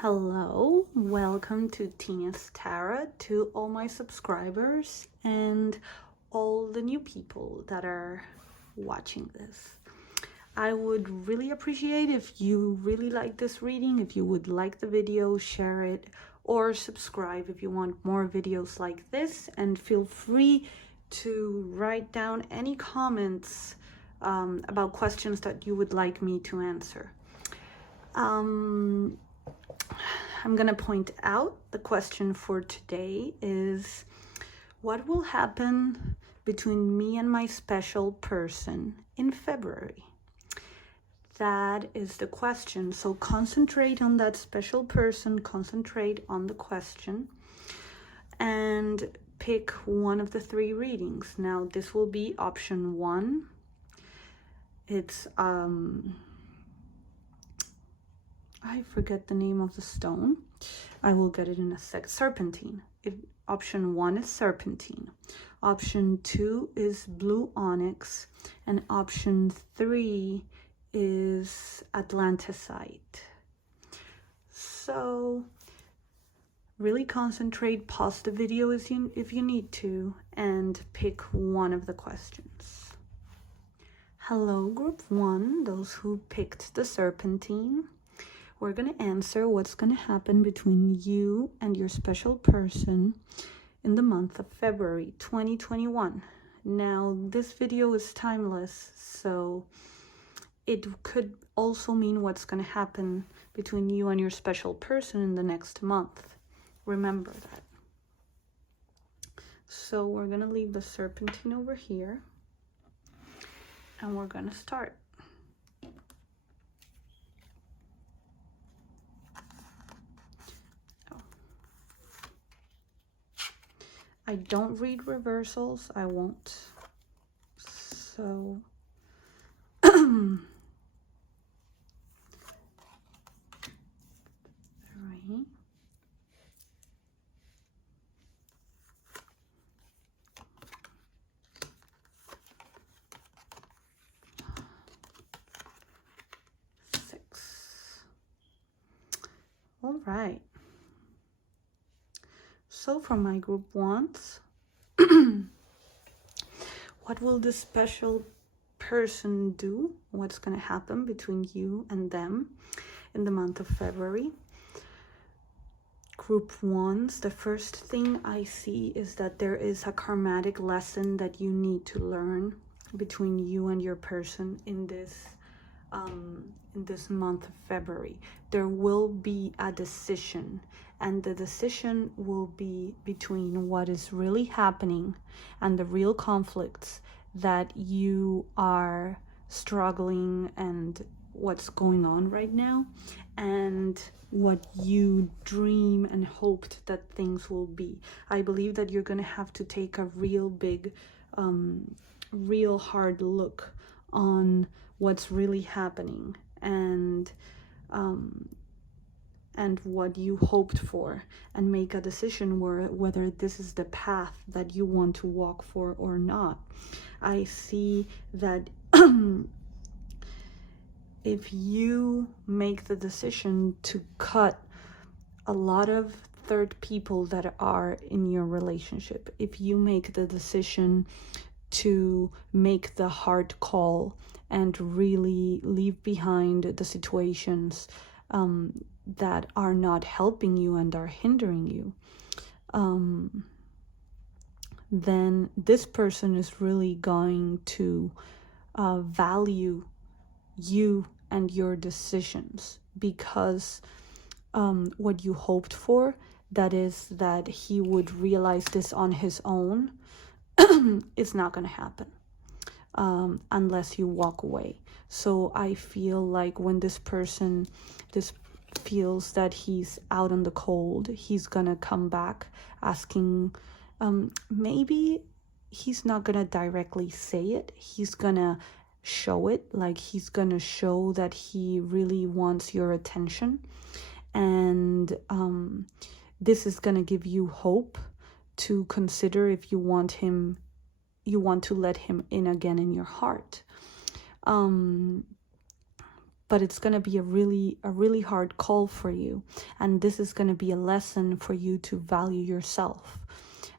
Hello, welcome to Tina's Tarot, to all my subscribers and all the new people that are watching this. I would really appreciate if you really like this reading, if you would like the video, share it, or subscribe if you want more videos like this, and feel free to write down any comments about questions that you would like me to answer. I'm going to point out the question for today is, what will happen between me and my special person in February? That is the question. So concentrate on that special person, concentrate on the question, and pick one of the three readings. Now, this will be option 1. It's I forget the name of the stone. I will get it in a sec. Serpentine. Option 1 is serpentine. Option 2 is blue onyx. And option 3 is Atlanticite. So really concentrate, pause the video if you need to, and pick one of the questions. Hello, group 1, those who picked the serpentine. We're going to answer what's going to happen between you and your special person in the month of February 2021. Now, this video is timeless, so it could also mean what's going to happen between you and your special person in the next month. Remember that. So we're going to leave the serpentine over here, and we're going to start. I don't read reversals, I won't. So, three, 6. All right. So for my group 1s, what will this special person do? What's going to happen between you and them in the month of February? Group 1s, the first thing I see is that there is a karmatic lesson that you need to learn between you and your person in this month of February. There will be a decision, and the decision will be between what is really happening and the real conflicts that you are struggling and what's going on right now, and what you dream and hoped that things will be. I believe that you're going to have to take a real big, real hard look on what's really happening and what you hoped for, and make a decision whether this is the path that you want to walk for or not. I see that if you make the decision to cut a lot of third people that are in your relationship, if you make the decision to make the hard call and really leave behind the situations that are not helping you and are hindering you, then this person is really going to value you and your decisions, because what you hoped for, that is that he would realize this on his own, is not going to happen unless you walk away. So I feel like when this person feels that he's out in the cold, he's going to come back asking, maybe he's not going to directly say it, he's going to show it, like he's going to show that he really wants your attention, and this is going to give you hope to consider if you want to let him in again in your heart. but it's going to be a really hard call for you. And this is going to be a lesson for you to value yourself.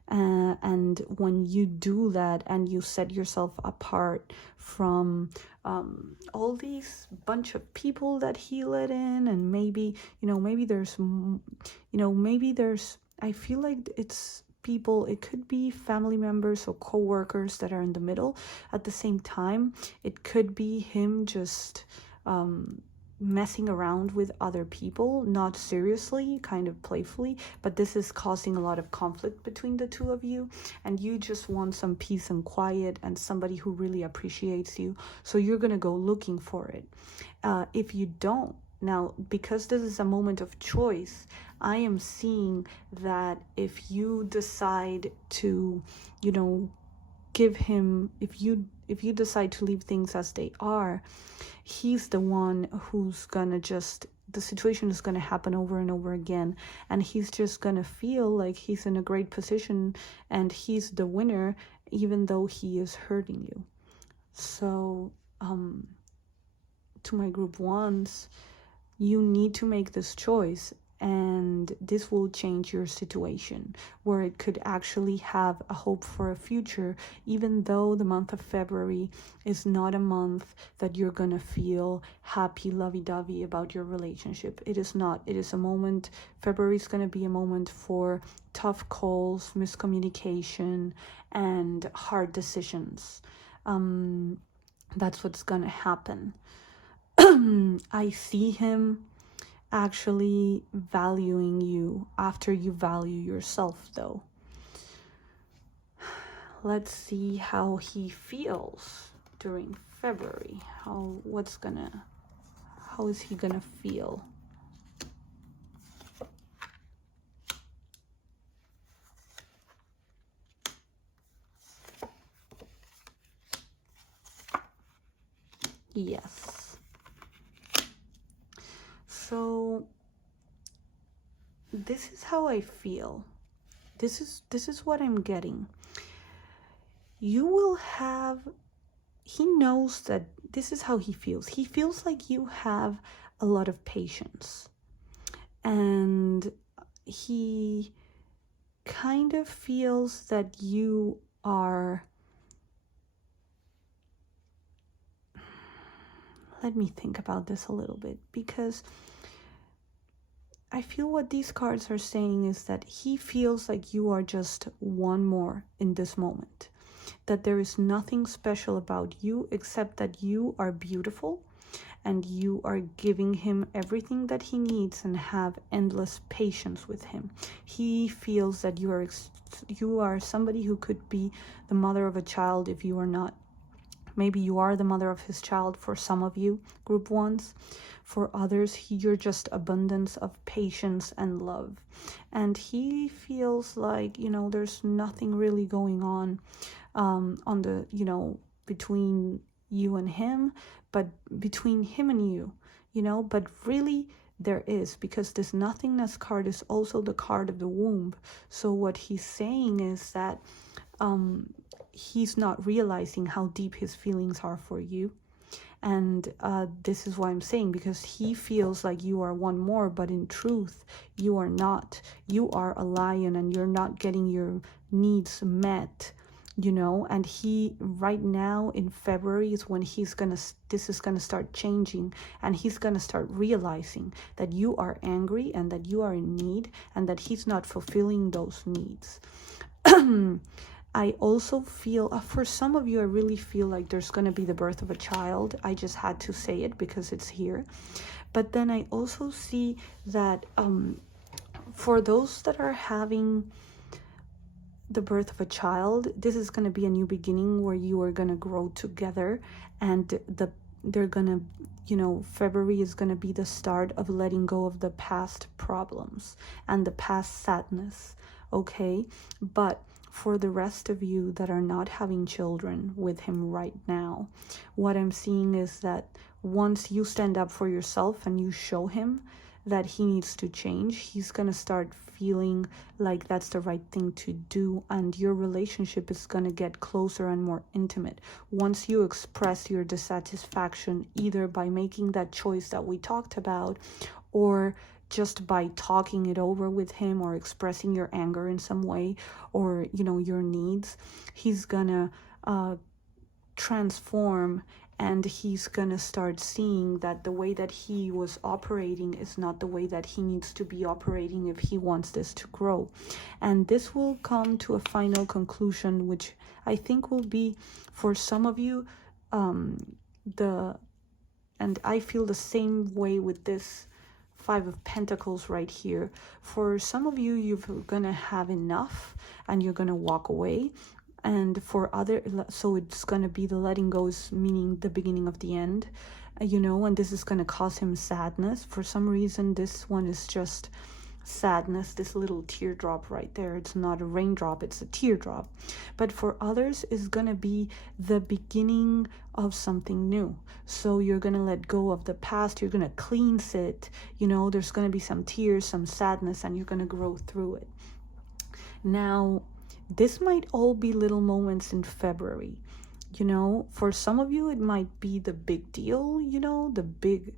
And when you do that and you set yourself apart from all these bunch of people that he let in, and maybe there's I feel like it's people, it could be family members or co-workers that are in the middle. At the same time, it could be him just messing around with other people, not seriously, kind of playfully, but this is causing a lot of conflict between the two of you, and you just want some peace and quiet and somebody who really appreciates you, so you're gonna go looking for it. If you don't, now, because this is a moment of choice, I am seeing that if you decide to, give him, if you decide to leave things as they are, he's the one who's gonna the situation is gonna happen over and over again, and he's just gonna feel like he's in a great position and he's the winner, even though he is hurting you. So, to my group ones, you need to make this choice, and this will change your situation, where it could actually have a hope for a future, even though the month of February is not a month that you're gonna feel happy, lovey-dovey about your relationship. It is not. It is a moment, February is gonna be a moment for tough calls, miscommunication, and hard decisions. That's what's gonna happen. I see him actually valuing you after you value yourself, though. Let's see how he feels during February. How is he gonna feel? Yes. So this is how I feel. This is what I'm getting. He knows that this is how he feels. He feels like you have a lot of patience. And he kind of feels that you are... Let me think about this a little bit, because I feel what these cards are saying is that he feels like you are just one more in this moment. That there is nothing special about you except that you are beautiful and you are giving him everything that he needs and have endless patience with him. He feels that you are somebody who could be the mother of a child if you are not. Maybe you are the mother of his child for some of you, group ones. For others, you're just abundance of patience and love. And he feels like, there's nothing really going on between you and him, but between him and you, but really there is, because this nothingness card is also the card of the womb. So what he's saying is that he's not realizing how deep his feelings are for you. And this is what I'm saying, because he feels like you are one more, but in truth, you are not. You are a lion and you're not getting your needs met, and he, right now in February, is when this is gonna start changing, and he's gonna start realizing that you are angry and that you are in need and that he's not fulfilling those needs. I also feel, for some of you, I really feel like there's going to be the birth of a child. I just had to say it because it's here. But then I also see that for those that are having the birth of a child, this is going to be a new beginning where you are going to grow together, and they're going to, February is going to be the start of letting go of the past problems and the past sadness, okay? But for the rest of you that are not having children with him right now, what I'm seeing is that once you stand up for yourself and you show him that he needs to change. He's going to start feeling like that's the right thing to do, and your relationship is going to get closer and more intimate once you express your dissatisfaction, either by making that choice that we talked about, or just by talking it over with him, or expressing your anger in some way, or your needs. He's gonna transform, and he's gonna start seeing that the way that he was operating is not the way that he needs to be operating if he wants this to grow. And this will come to a final conclusion, which I think will be, for some of you, and I feel the same way with this Five of Pentacles right here. For some of you, you're gonna have enough and you're gonna walk away. And for other, so it's gonna be the letting go, meaning the beginning of the end, and this is gonna cause him sadness. For some reason, this one is just sadness, this little teardrop right there. It's not a raindrop, it's a teardrop. But for others, it's gonna be the beginning of something new. So you're gonna let go of the past, you're gonna cleanse it, there's gonna be some tears, some sadness, and you're gonna grow through it. Now, this might all be little moments in February. For some of you, it might be the big deal, the big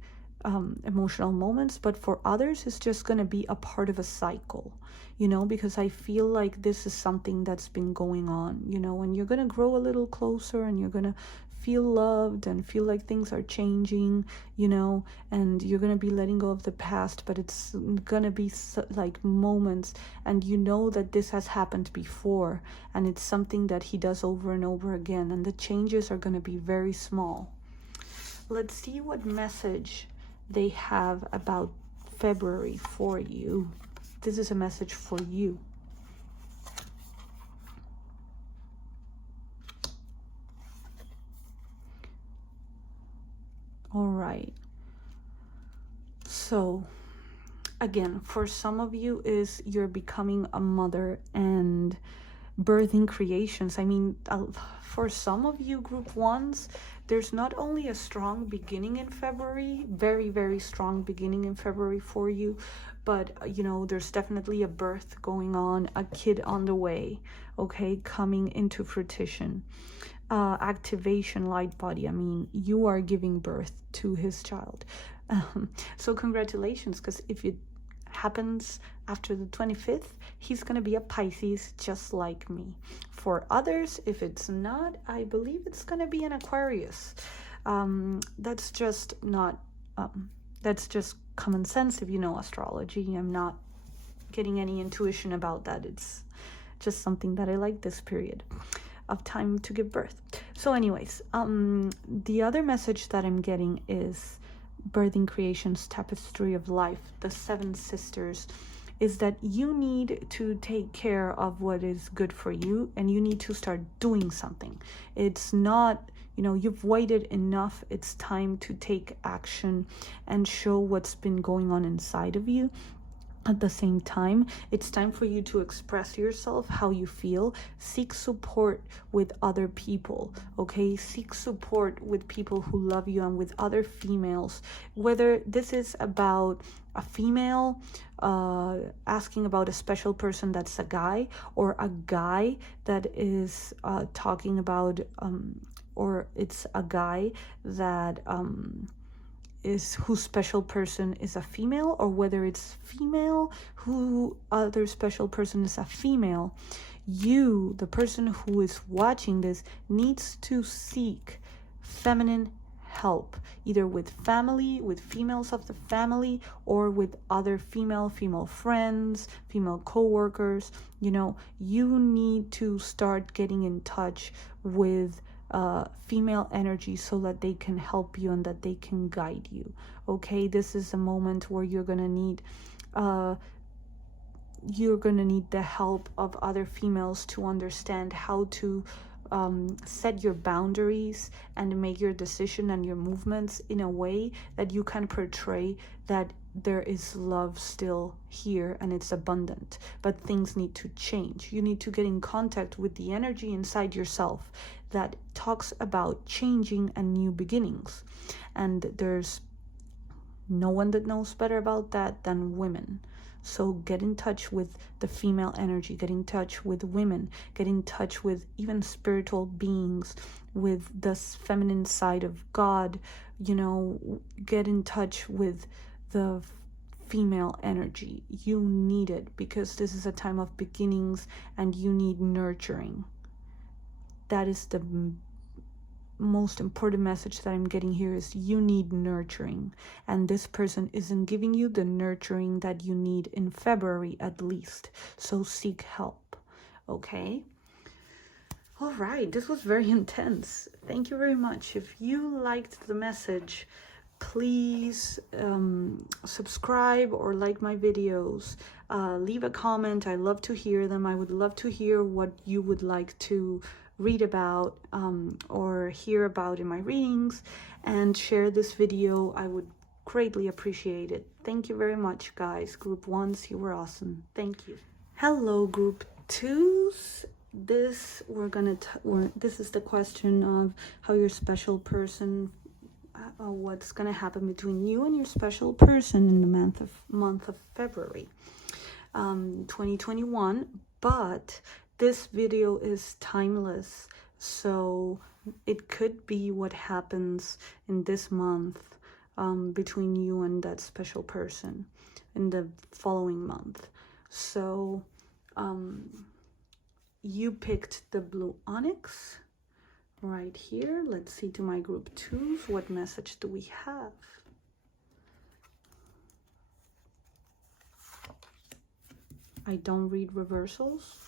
emotional moments, but for others, it's just going to be a part of a cycle, because I feel like this is something that's been going on, and you're going to grow a little closer, and you're going to feel loved and feel like things are changing, and you're going to be letting go of the past, but it's going to be like moments, and that this has happened before, and it's something that he does over and over again, and the changes are going to be very small. Let's see what message they have about February for you. This is a message for you. All right. So again, for some of you, is you're becoming a mother and birthing creations. I mean, for some of you, group ones, there's not only a strong beginning in February, very, very strong beginning in February for you, but, there's definitely a birth going on, a kid on the way, okay, coming into fruition. Activation, light body. I mean, you are giving birth to his child. So congratulations, because if it happens after the 25th, he's going to be a Pisces just like me. For others, if it's not, I believe it's going to be an Aquarius. That's just not, that's just common sense if you know astrology. I'm not getting any intuition about that. It's just something that I like this period of time to give birth. So anyways, the other message that I'm getting is Birthing Creations Tapestry of Life, the Seven Sisters, is that you need to take care of what is good for you, and you need to start doing something. It's not, you've waited enough. It's time to take action and show what's been going on inside of you. At the same time, it's time for you to express yourself, how you feel. Seek support with other people, okay? Seek support with people who love you and with other females. Whether this is about a female asking about a special person that's a guy, or a guy that is talking about, or it's a guy that is whose special person is a female, or whether it's female who other special person is a female, you, the person who is watching this, needs to seek feminine help, either with family, with females of the family, or with other female friends, female co-workers. You need to start getting in touch with female energy so that they can help you and that they can guide you. Okay, this is a moment where you're gonna need the help of other females to understand how to set your boundaries and make your decision and your movements in a way that you can portray that there is love still here and it's abundant, but things need to change. You need to get in contact with the energy inside yourself that talks about changing and new beginnings. And there's No one that knows better about that than women. So get in touch with the female energy, get in touch with women, get in touch with even spiritual beings, with the feminine side of God, you know, get in touch with the female energy. You need it because this is a time of beginnings and you need nurturing. That is the most important message that I'm getting here, is you need nurturing, and this person isn't giving you the nurturing that you need in February at least. So seek help. Okay, all right, this was very intense. Thank you very much. If you liked the message, please subscribe or like my videos. Leave a comment. I love to hear them. I would love to hear what you would like to read about or hear about in my readings, and share this video. I would greatly appreciate it. Thank you very much, guys. Group 1s, you were awesome. Thank you. Hello, Group 2s. This is the question of how your special person, what's gonna happen between you and your special person in the month of February 2021. But this video is timeless, so it could be what happens in this month between you and that special person in the following month. So you picked the blue onyx right here. Let's see, to my group 2s, what message do we have? I don't read reversals.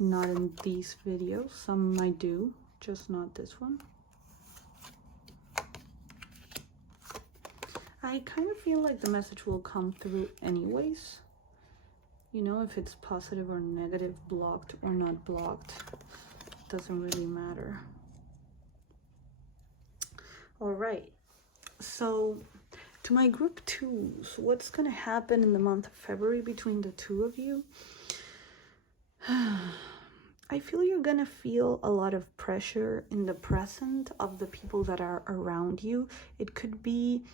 Not in these videos. Some I do, just not this one. I kind of feel like the message will come through anyways. You know, if it's positive or negative, blocked or not blocked, doesn't really matter. All right, so to my group 2s, what's gonna happen in the month of February between the two of you? I feel you're gonna feel a lot of pressure in the present of the people that are around you. It could be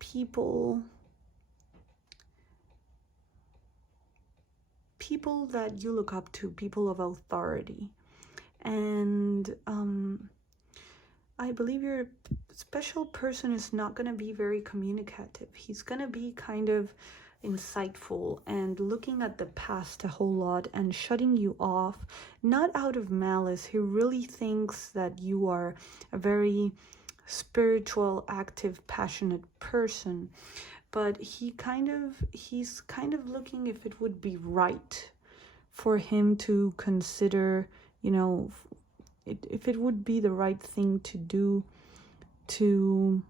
people that you look up to, people of authority. And I believe your special person is not gonna be very communicative. He's gonna be kind of insightful and looking at the past a whole lot and shutting you off, not out of malice. He really thinks that you are a very spiritual, active, passionate person, but he's kind of looking if it would be right for him to consider, you know, if it would be the right thing to do to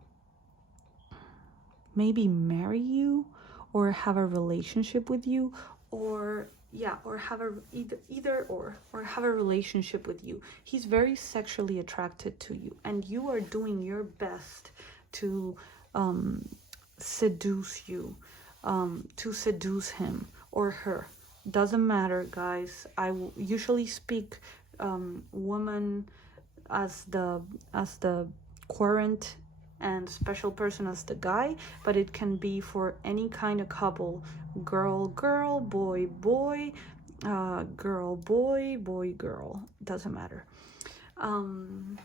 maybe marry you or have a relationship with you, or have a relationship with you. He's very sexually attracted to you, and you are doing your best to seduce you, to seduce him or her. Doesn't matter, guys. I usually speak woman as the querent and special person as the guy, but it can be for any kind of couple: girl girl, boy boy, girl boy, boy girl, doesn't matter. I'm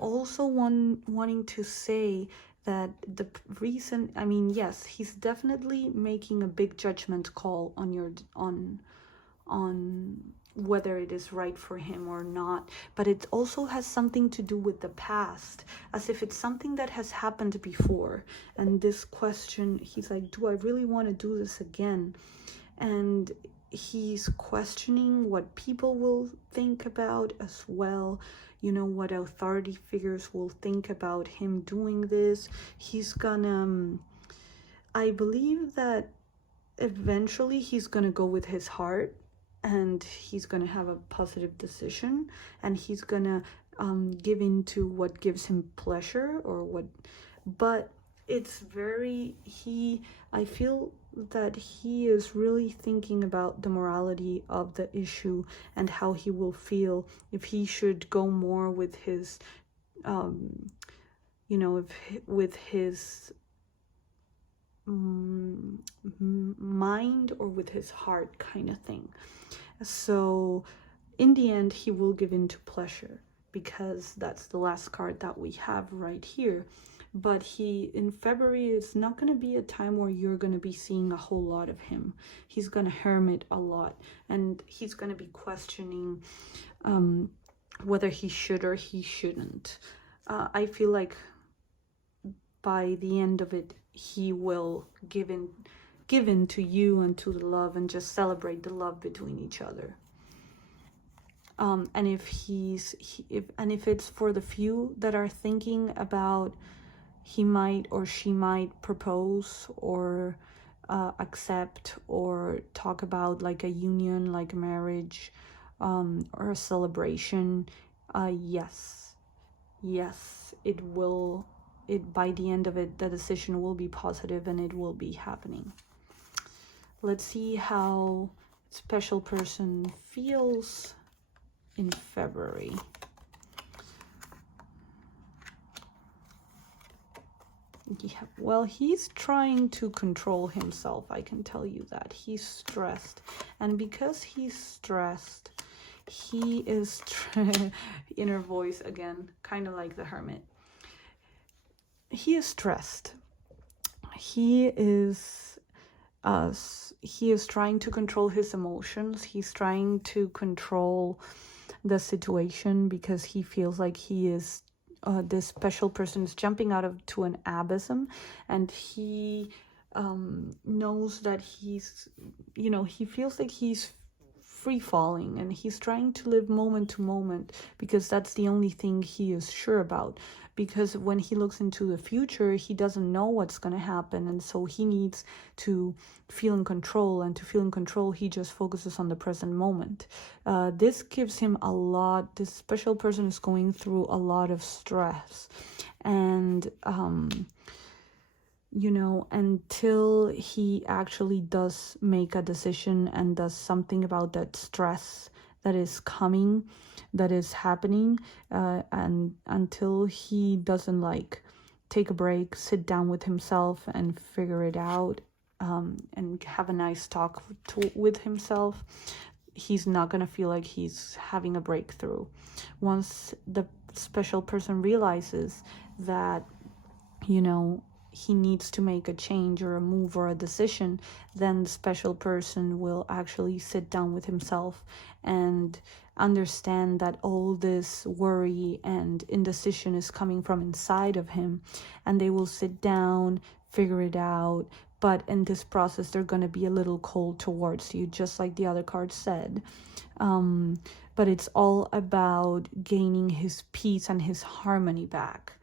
also wanting to say that the reason, I mean, yes, he's definitely making a big judgment call on whether it is right for him or not, but it also has something to do with the past, as if it's something that has happened before. And this question, he's like, do I really want to do this again? And he's questioning what people will think about as well, you know, what authority figures will think about him doing this. He's gonna I believe that eventually he's gonna go with his heart, and he's gonna have a positive decision, and he's gonna give in to what gives him pleasure, or what, but it's very, I feel that he is really thinking about the morality of the issue and how he will feel if he should go more with his with his mind or with his heart, kind of thing. So in the end, he will give in to pleasure, because that's the last card that we have right here. But in February, it's not going to be a time where you're going to be seeing a whole lot of him. He's going to hermit a lot, and he's going to be questioning whether he should or he shouldn't. I feel like by the end of it, he will give in to you and to the love, and just celebrate the love between each other. And if it's for the few that are thinking about, he might or she might propose or accept or talk about like a union, like marriage, or a celebration, yes, it will. By the end of it, the decision will be positive and it will be happening. Let's see how special person feels in February. Yeah, well, he's trying to control himself. I can tell you that. He's stressed. And because he's stressed, he is inner voice again, kind of like the hermit. He is stressed. He is trying to control his emotions. He's trying to control the situation, because he feels like he is this special person is jumping out to an abysm, and he knows that he's, he feels like he's free falling, and he's trying to live moment to moment, because that's the only thing he is sure about. Because when he looks into the future, he doesn't know what's going to happen, and so he needs to feel in control, and to feel in control, he just focuses on the present moment. This gives him a lot. This special person is going through a lot of stress, and until he actually does make a decision and does something about that stress that is coming, that is happening, and until he doesn't take a break, sit down with himself and figure it out, and have a nice talk with himself, he's not going to feel like he's having a breakthrough. Once the special person realizes that, he needs to make a change or a move or a decision, then the special person will actually sit down with himself and understand that all this worry and indecision is coming from inside of him, and they will sit down, figure it out. But in this process, they're going to be a little cold towards you, just like the other card said. But it's all about gaining his peace and his harmony back,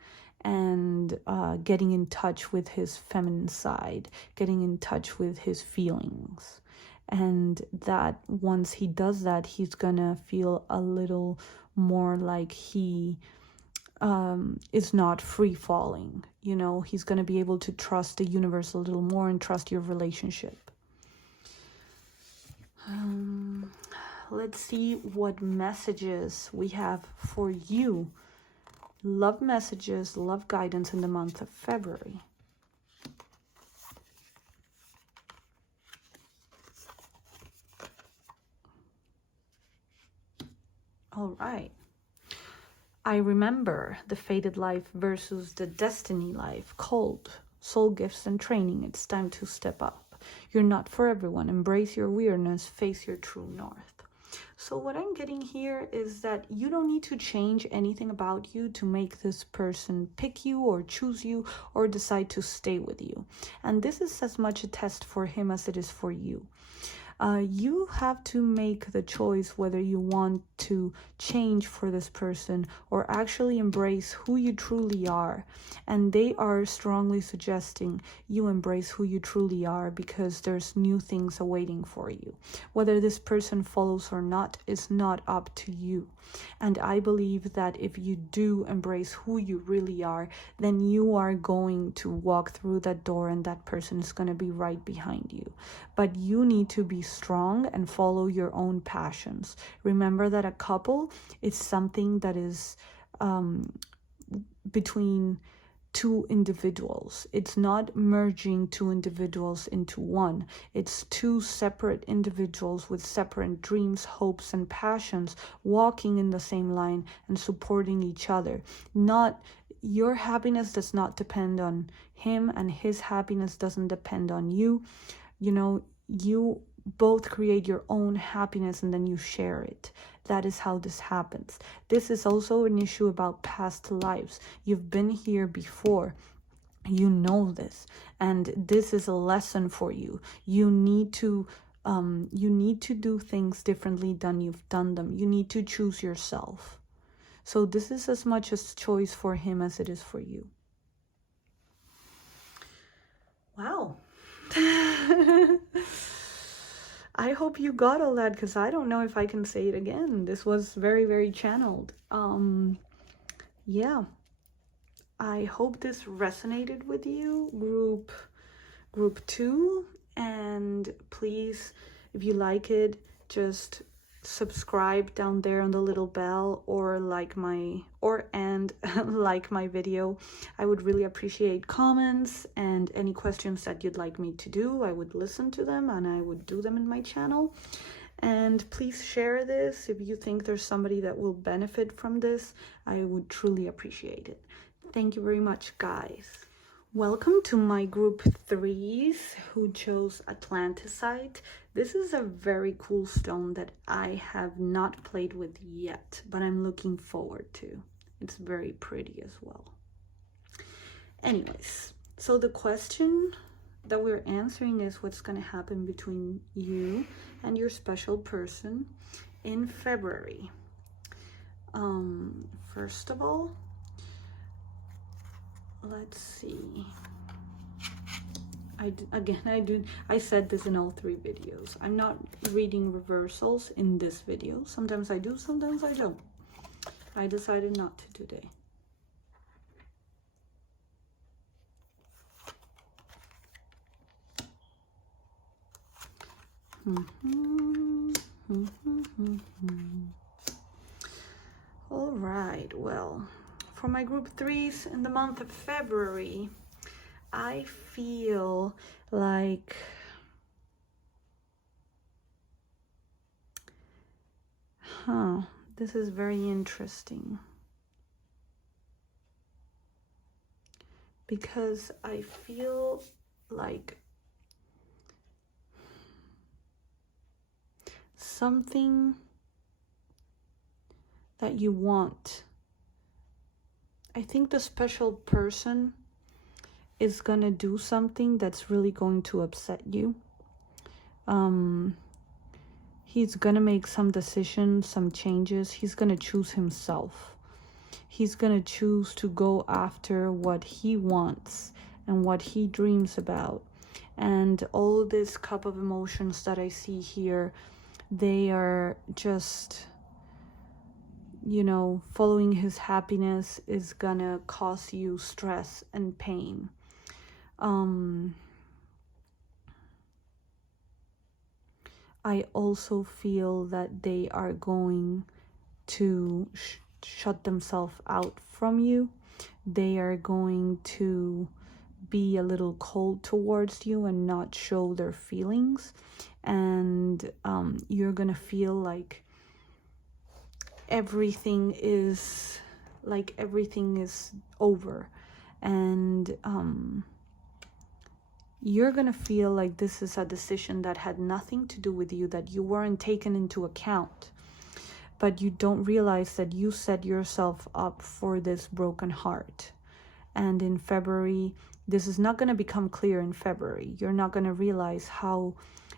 and getting in touch with his feminine side, getting in touch with his feelings. And that once he does that, he's gonna feel a little more like he is not free falling. He's gonna be able to trust the universe a little more and trust your relationship. Let's see what messages we have for you. Love messages, love guidance in the month of February. All right. I remember the fated life versus the destiny life, called soul gifts and training. It's time to step up. You're not for everyone. Embrace your weirdness. Face your true north. So what I'm getting here is that you don't need to change anything about you to make this person pick you or choose you or decide to stay with you. And this is as much a test for him as it is for you. You have to make the choice whether you want to change for this person or actually embrace who you truly are. And they are strongly suggesting you embrace who you truly are, because there's new things awaiting for you. Whether this person follows or not is not up to you. And I believe that if you do embrace who you really are, then you are going to walk through that door and that person is going to be right behind you. But you need to be strong and follow your own passions. Remember that a couple is something that is between two individuals. It's not merging two individuals into one. It's two separate individuals with separate dreams, hopes, and passions, walking in the same line and supporting each other. Not your happiness does not depend on him, and his happiness doesn't depend on you. You know, you both create your own happiness and then you share it. That is how this happens. This is also an issue about past lives. You've been here before. You know this, and this is a lesson for you. You need to do things differently than you've done them. You need to choose yourself. So this is as much a choice for him as it is for you. Wow. I hope you got all that, because I don't know if I can say it again. This was very, very channeled. Yeah. I hope this resonated with you, group 2. And please, if you like it, just subscribe down there on the little bell, or like my video. I would really appreciate comments and any questions that you'd like me to do. I would listen to them and I would do them in my channel. And please share this if you think there's somebody that will benefit from this. I would truly appreciate it. Thank you very much, guys. Welcome to my group 3s who chose Atlanticite. This is a very cool stone that I have not played with yet, but I'm looking forward to. It's very pretty as well. Anyways, so the question that we're answering is what's going to happen between you and your special person in February. First of all, let's see. I said this in all 3 videos. I'm not reading reversals in this video. Sometimes I do, sometimes I don't. I decided not to today. All right, well, for my group 3s in the month of February, I feel like this is very interesting, because I feel like something that you want. I think the special person is gonna do something that's really going to upset you. He's gonna make some decisions, some changes. He's gonna choose himself. He's gonna choose to go after what he wants and what he dreams about. And all this cup of emotions that I see here, they are just, you know, following his happiness is gonna cause you stress and pain. I also feel that they are going to shut themselves out from you. They are going to be a little cold towards you and not show their feelings. And you're gonna feel like everything is over. And you're gonna feel like this is a decision that had nothing to do with you, that you weren't taken into account. But you don't realize that you set yourself up for this broken heart. And in February, this is not gonna become clear in February. You're not gonna realize how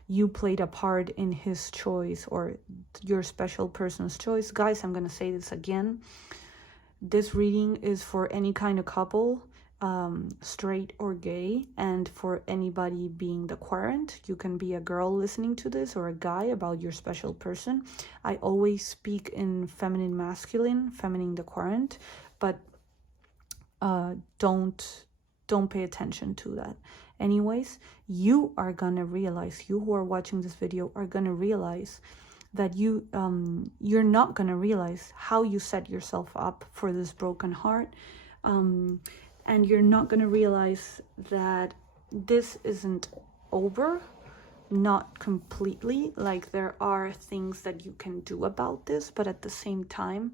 you played a part in his choice or your special person's choice. Guys, I'm gonna say this again. This reading is for any kind of couple, straight or gay, and for anybody being the querent. You can be a girl listening to this or a guy about your special person. I always speak in feminine, masculine, feminine the querent, but don't pay attention to that. Anyways, you are gonna realize, you who are watching this video are gonna realize that you're not gonna realize how you set yourself up for this broken heart. and you're not going to realize that this isn't over, not completely. Like, there are things that you can do about this, but at the same time,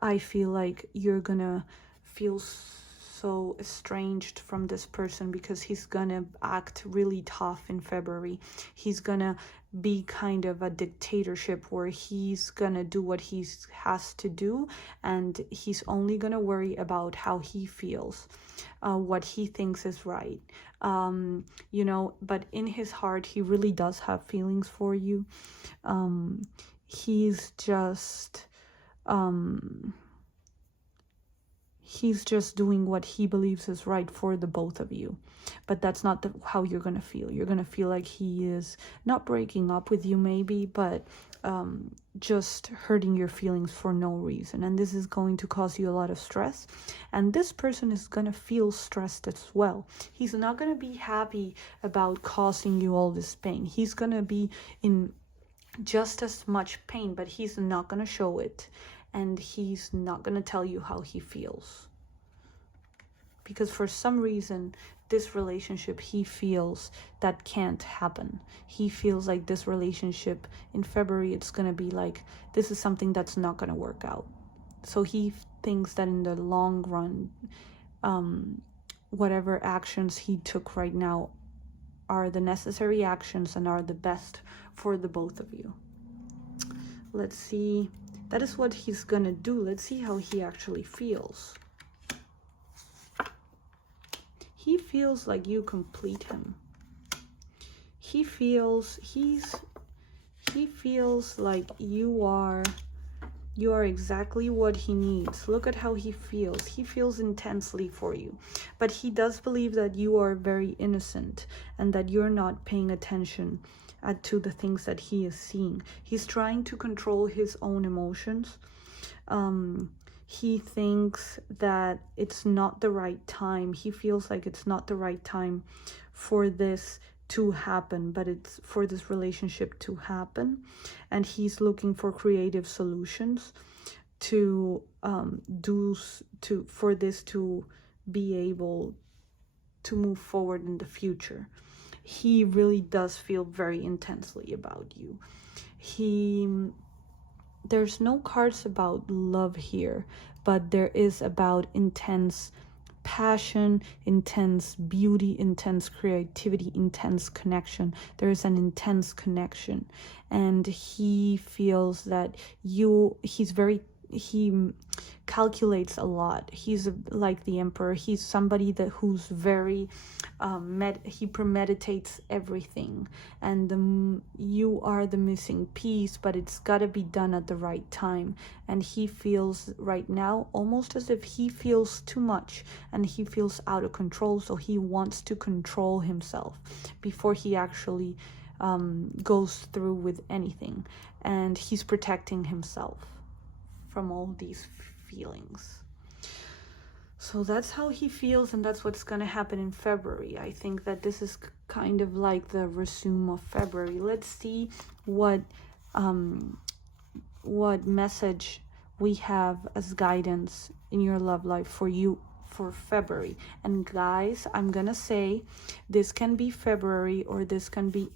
I feel like you're gonna feel so estranged from this person, because he's gonna act really tough in February. He's gonna be kind of a dictatorship where he's gonna do what he has to do, and he's only gonna worry about how he feels, what he thinks is right. But in his heart, he really does have feelings for you. He's just doing what he believes is right for the both of you. But that's not how you're going to feel. You're going to feel like he is not breaking up with you, maybe, but just hurting your feelings for no reason. And this is going to cause you a lot of stress. And this person is going to feel stressed as well. He's not going to be happy about causing you all this pain. He's going to be in just as much pain, but he's not going to show it. And he's not going to tell you how he feels. Because for some reason, this relationship, he feels that can't happen. He feels like this relationship in February, it's going to be like, this is something that's not going to work out. So he thinks that in the long run, whatever actions he took right now are the necessary actions and are the best for the both of you. Let's see. That is what he's gonna do. Let's see how he actually feels. He feels like you complete him. He feels like you are exactly what he needs. Look at how he feels. He feels intensely for you. But he does believe that you are very innocent and that you're not paying attention to the things that he is seeing. He's trying to control his own emotions. He thinks that it's not the right time. He feels like it's not the right time for this to happen, but it's for this relationship to happen. And he's looking for creative solutions for this to be able to move forward in the future. He really does feel very intensely about you. There's no cards about love here, but there is about intense passion, intense beauty, intense creativity, intense connection. There is an intense connection, and he feels that he calculates a lot. He's like the emperor. He's somebody who's very he premeditates everything, and you are the missing piece, but it's got to be done at the right time. And he feels right now almost as if he feels too much and he feels out of control, so he wants to control himself before he actually goes through with anything, and he's protecting himself from all these feelings. So that's how he feels, and that's what's going to happen in February. I think that this is kind of like the resume of February. Let's see what message we have as guidance in your love life for you for February. And guys, I'm going to say this can be February, or this can be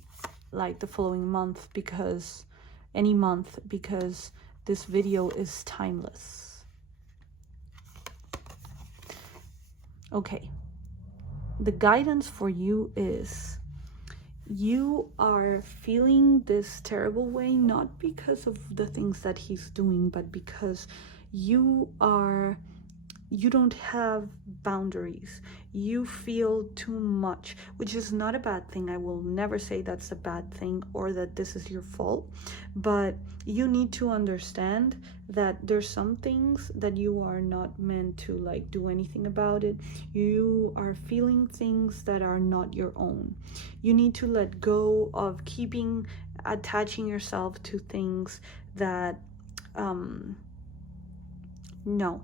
like the following month, because this video is timeless. Okay, the guidance for you is, you are feeling this terrible way not because of the things that he's doing, but because you don't have boundaries. You feel too much, which is not a bad thing. I will never say that's a bad thing or that this is your fault, but you need to understand that there's some things that you are not meant to like do anything about it. You are feeling things that are not your own. You need to let go of attaching yourself to things that no.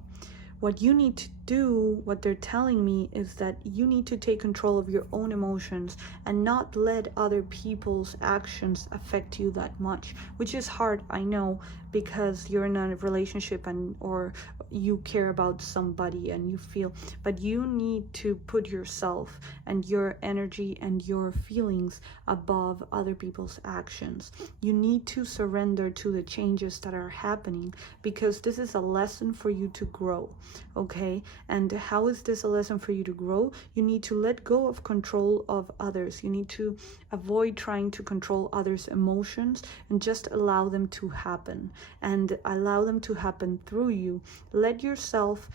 What you need to do, what they're telling me is that you need to take control of your own emotions and not let other people's actions affect you that much, which is hard, I know, because you're in a relationship and or you care about somebody and you feel, but you need to put yourself and your energy and your feelings above other people's actions. You need to surrender to the changes that are happening, because this is a lesson for you to grow. Okay, and how is this a lesson for you to grow? You need to let go of control of others. You need to avoid trying to control others' emotions and just allow them to happen, and allow them to happen through you. Let yourself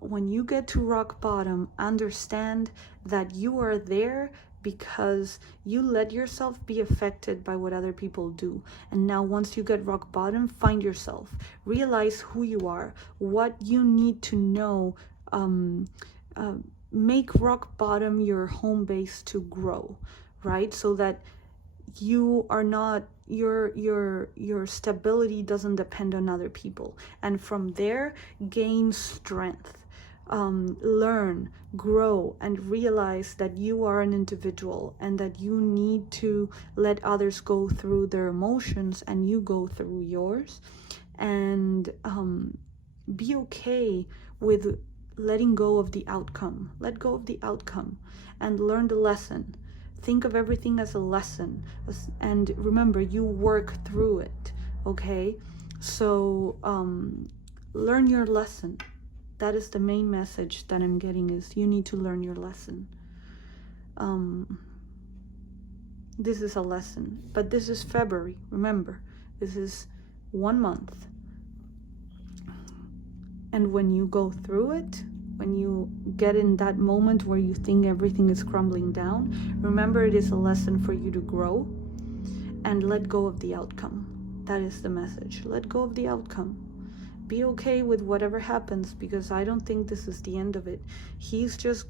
when you get to rock bottom, understand that you are there because you let yourself be affected by what other people do. And now once you get rock bottom, find yourself, realize who you are, what you need to know. Make rock bottom your home base to grow, right? So that you are not, your stability doesn't depend on other people, and from there gain strength. Learn, grow, and realize that you are an individual and that you need to let others go through their emotions and you go through yours. And be okay with letting go of the outcome. Let go of the outcome and learn the lesson. Think of everything as a lesson, and remember, you work through it. Okay, so learn your lesson. That is the main message that I'm getting, is you need to learn your lesson. This is a lesson, but this is February. Remember, this is 1 month. And when you go through it, when you get in that moment where you think everything is crumbling down, remember it is a lesson for you to grow, and let go of the outcome. That is the message. Let go of the outcome. Be okay with whatever happens, because I don't think this is the end of it. He's just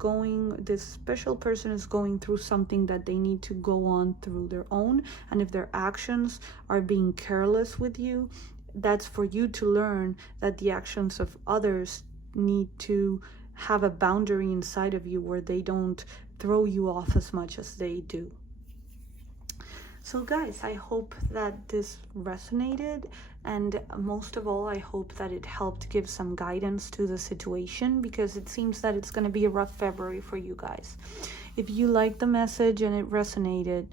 this special person is going through something that they need to go on through their own. And if their actions are being careless with you, that's for you to learn that the actions of others need to have a boundary inside of you where they don't throw you off as much as they do. So guys, I hope that this resonated, and most of all, I hope that it helped give some guidance to the situation, because it seems that it's going to be a rough February for you guys. If you liked the message and it resonated,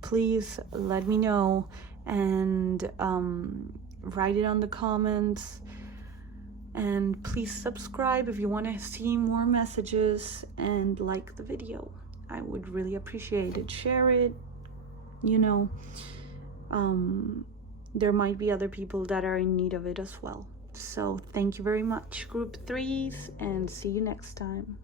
please let me know, and write it on the comments. And please subscribe if you want to see more messages, and like the video. I would really appreciate it. Share it. You know, there might be other people that are in need of it as well. So thank you very much, group 3s, and see you next time.